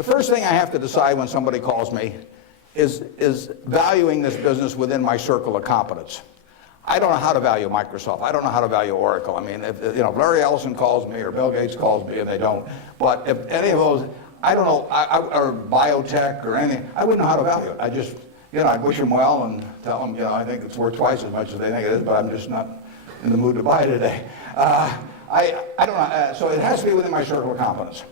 the first thing I have to decide when somebody calls me is valuing this business within my circle of competence. I don't know how to value Microsoft. I don't know how to value Oracle. I mean, if Larry Ellison calls me or Bill Gates calls me, and they don't, but if any of those, I don't know, or biotech or anything, I wouldn't know how to value it. I just, I'd wish them well and tell them, I think it's worth twice as much as they think it is, but I'm just not in the mood to buy today. I don't know, so it has to be within my circle of competence.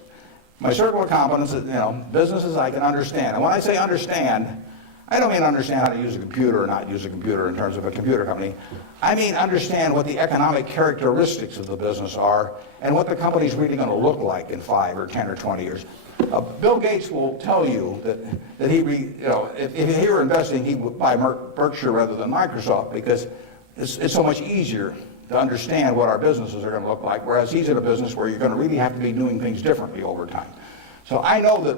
My circle of competence is, businesses I can understand. And when I say understand, I don't mean understand how to use a computer or not use a computer in terms of a computer company. I mean understand what the economic characteristics of the business are and what the company's really going to look like in 5 or 10 or 20 years. Bill Gates will tell you that if he were investing, he would buy Berkshire rather than Microsoft because it's so much easier to understand what our businesses are going to look like, whereas he's in a business where you're going to really have to be doing things differently over time. So I know that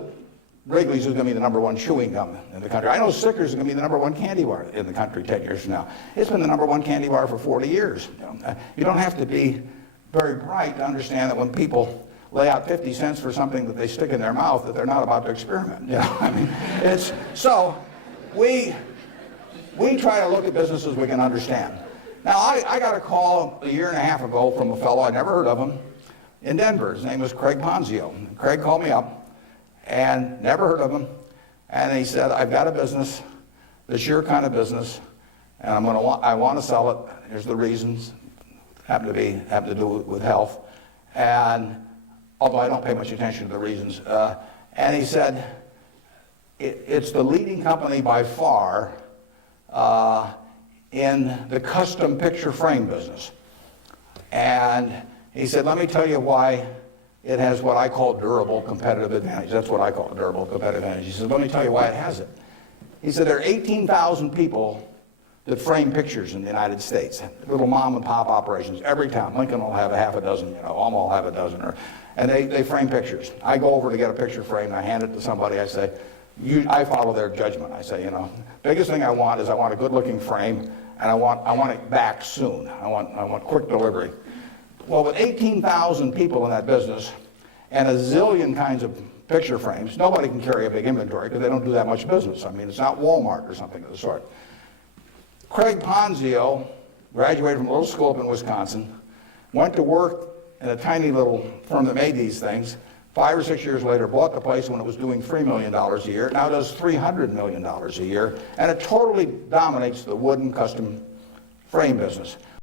Wrigley's is going to be the #1 chewing gum in the country. I know Snickers is going to be the #1 candy bar in the country 10 years from now. It's been the #1 candy bar for 40 years. You don't have to be very bright to understand that when people lay out 50 cents for something that they stick in their mouth, that they're not about to experiment. I mean, so we try to look at businesses we can understand. Now, I got a call a year and a half ago from a fellow, I'd never heard of him, in Denver. His name was Craig Ponzio. Craig called me up, and never heard of him, and he said, I've got a business, this your kind of business, and I want to sell it. Here's the reasons, happen to do with health, and although I don't pay much attention to the reasons, and he said, it's the leading company by far in the custom picture frame business. And he said, let me tell you why it has what I call durable competitive advantage. That's what I call durable competitive advantage. He said, let me tell you why it has it. He said, there are 18,000 people that frame pictures in the United States, little mom and pop operations. Every town, Lincoln will have a half a dozen, Alma will have a dozen, and they frame pictures. I go over to get a picture frame, I hand it to somebody, I say, I follow their judgment. I say, biggest thing I want is I want a good-looking frame, and I want it back soon. I want quick delivery. Well, with 18,000 people in that business and a zillion kinds of picture frames, nobody can carry a big inventory because they don't do that much business. I mean, it's not Walmart or something of the sort. Craig Ponzio graduated from a little school up in Wisconsin, went to work in a tiny little firm that made these things. 5 or 6 years later, bought the place when it was doing $3 million a year. It now does $300 million a year, and it totally dominates the wooden custom frame business.